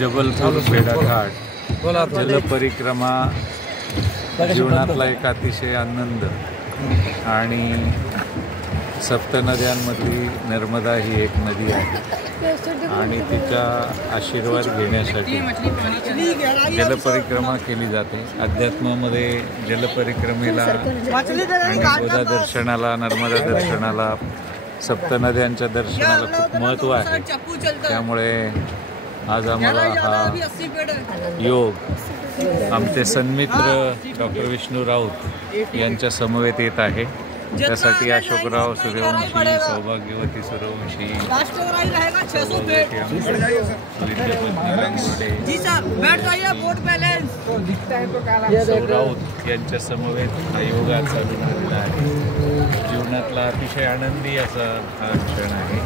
जबलपूर भेड़ाघाट जलपरिक्रमा जीवनातला एक अतिशय आनंद आणि सप्तनद्यांमधली नर्मदा ही एक नदी आहे आणि तिचा आशीर्वाद घेण्यासाठी जलपरिक्रमा केली जाते। अध्यात्मामध्ये जलपरिक्रमेला आणि गोदा दर्शनाला, नर्मदा दर्शनाला, सप्तनद्यांच्या दर्शनाला खूप महत्त्व आहे। त्यामुळे आज आम्हाला हा योग आमचे सन्मित्र डॉक्टर विष्णू राऊत यांच्या समवेत येत आहे। त्यासाठी अशोकराव सूर्यवंशी, सौभाग्यवती सूर्यवंशी, राऊत यांच्या समवेत हा योग चालू झालेला आहे। जीवनातला अतिशय आनंदी असा हा क्षण आहे।